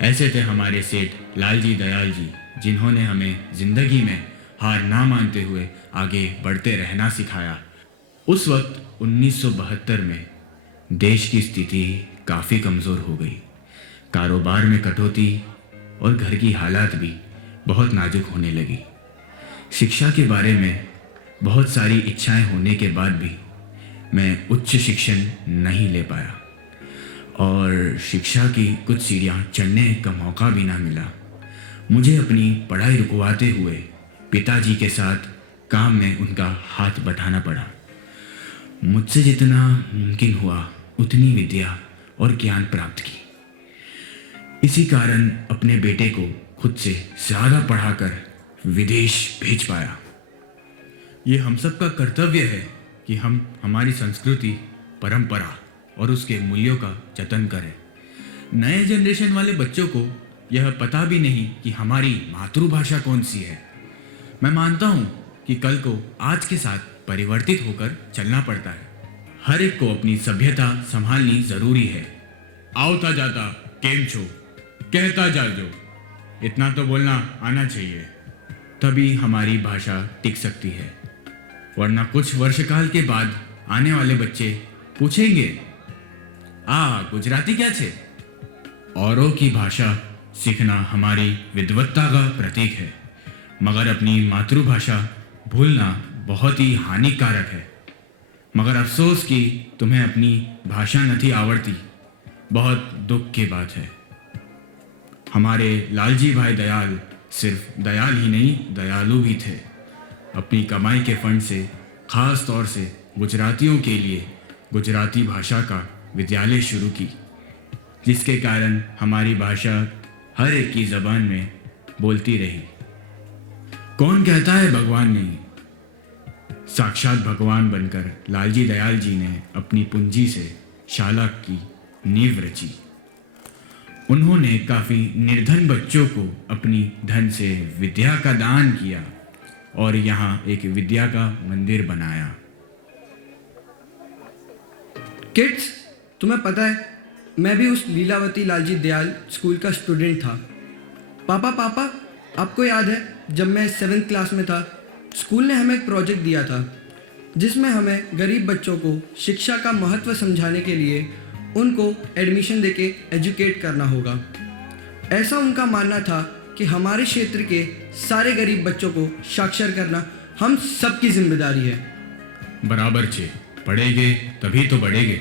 ऐसे थे हमारे सेठ लालजी दयाल जी, जिन्होंने हमें जिंदगी में हार ना मानते हुए आगे बढ़ते रहना सिखाया। उस वक्त 1972 में देश की स्थिति काफ़ी कमज़ोर हो गई। कारोबार में कटौती और घर की हालात भी बहुत नाजुक होने लगी। शिक्षा के बारे में बहुत सारी इच्छाएं होने के बाद भी मैं उच्च शिक्षण नहीं ले पाया और शिक्षा की कुछ सीढ़ियां चढ़ने का मौका भी ना मिला। मुझे अपनी पढ़ाई रुकवाते हुए पिताजी के साथ काम में उनका हाथ बटाना पड़ा। मुझसे जितना मुमकिन हुआ उतनी विद्या और ज्ञान प्राप्त की। इसी कारण अपने बेटे को खुद से ज़्यादा पढ़ाकर विदेश भेज पाया। ये हम सब का कर्तव्य है कि हम हमारी संस्कृति, परंपरा और उसके मूल्यों का जतन करें। नए जनरेशन वाले बच्चों को यह पता भी नहीं कि हमारी मातृभाषा कौन सी है। मैं मानता हूँ कि कल को आज के साथ परिवर्तित होकर चलना पड़ता है। हर एक को अपनी सभ्यता संभालनी जरूरी है। आवता जाता केम छो, कहता जा जो, इतना तो बोलना आना चाहिए, तभी हमारी भाषा टिक सकती है। वरना कुछ वर्षकाल के बाद आने वाले बच्चे पूछेंगे, गुजराती क्या छे? औरों की भाषा सीखना हमारी विद्वत्ता का प्रतीक है, मगर अपनी मातृभाषा भूलना बहुत ही हानिकारक है। मगर अफसोस कि तुम्हें अपनी भाषा नहीं आवड़ती, बहुत दुख की बात है। हमारे लालजी भाई दयाल सिर्फ दयाल ही नहीं, दयालु भी थे। अपनी कमाई के फंड से खास तौर से गुजरातियों के लिए गुजराती भाषा का विद्यालय शुरू की, जिसके कारण हमारी भाषा हर एक की ज़बान में बोलती रही। कौन कहता है भगवान नहीं? साक्षात भगवान बनकर लालजी दयाल जी ने अपनी पूंजी से शाला की नींव रची। उन्होंने काफ़ी निर्धन बच्चों को अपनी धन से विद्या का दान किया और यहाँ एक विद्या का मंदिर बनाया। किड्स, तुम्हें पता है मैं भी उस लीलावती लालजी दयाल स्कूल का स्टूडेंट था। पापा, आपको याद है जब मैं 7th क्लास में था, स्कूल ने हमें एक प्रोजेक्ट दिया था जिसमें हमें गरीब बच्चों को शिक्षा का महत्व समझाने के लिए उनको एडमिशन देके एजुकेट करना होगा। ऐसा उनका मानना था कि हमारे क्षेत्र के सारे गरीब बच्चों को साक्षर करना हम सबकी जिम्मेदारी है। बराबर छे, पढ़ेंगे तभी तो बढ़ेंगे।